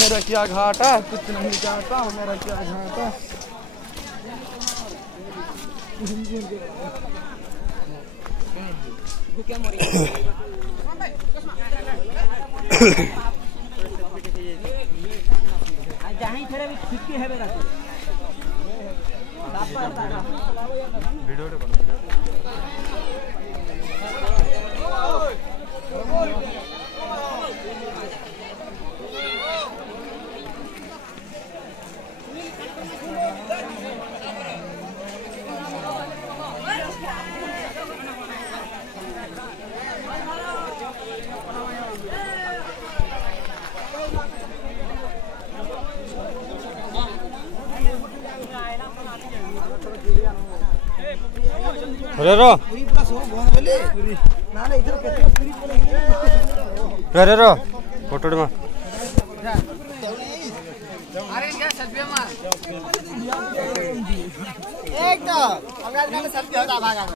मेरा क्या घाटा, कुछ नहीं चाहता मेरा क्या घाटा। अरे रो अरे रो फोटो में एक तो